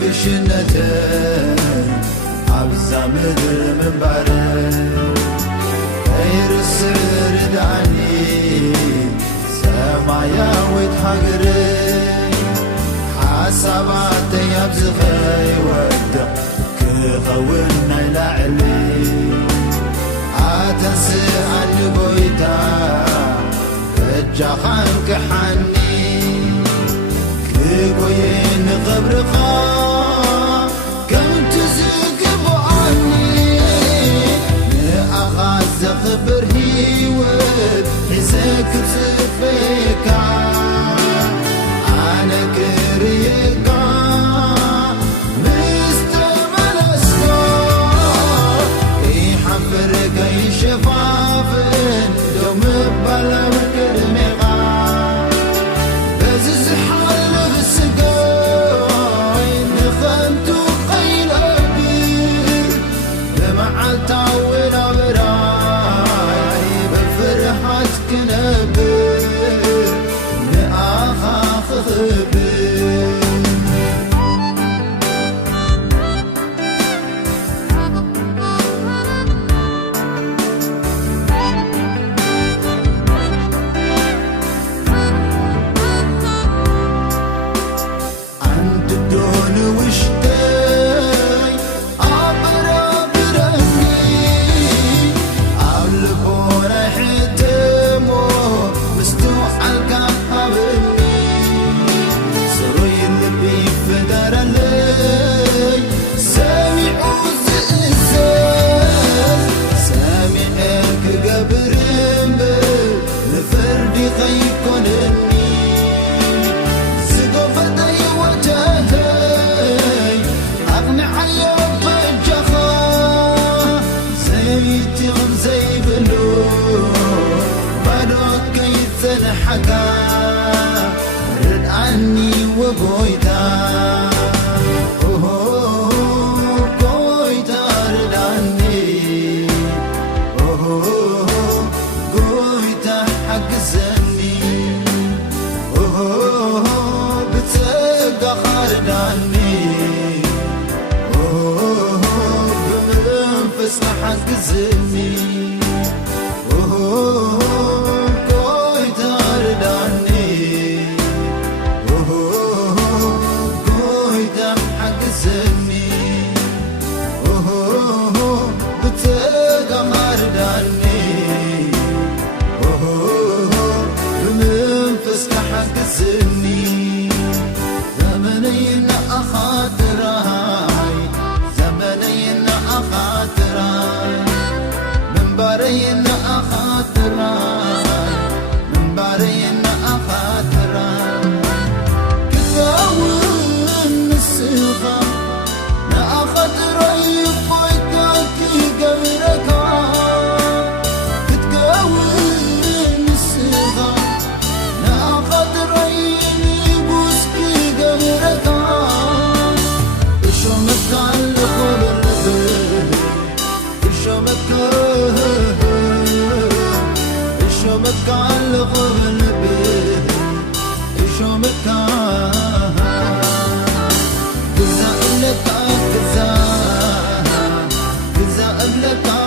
بشنتي عبزا مدر من باري غير السر دعني سمايا ويتحقري حساباتي يبزغي ودق كخونا لعلي عتنسي عن بويتا كجاخان كحني كوين غبرقا كم تزقب عني أخاز خبر هيود حسك بزفيكا أنا كريكا مستمل أسكار يحفرك يشفافن دوم بلا وكرمغا بزز حال بسقاي نخنتو قيلبي لمع التعوين براي بفرحة كنبر لآخا خبر حقا رد عني وقويتا قويتا رد عني قويتا حق زني بتسقى خارد عني بمنفس حق زني زمنينا أخاطراي زمنينا أخاطراي من بارينا أخاطراي من بارينا أخاطراي كتاون السيغة نأخاطراي بويتاكي قبركا كتاون السيغة نأخاطراي متعلق بالبيت شو مكان جزاء لك جزاء لك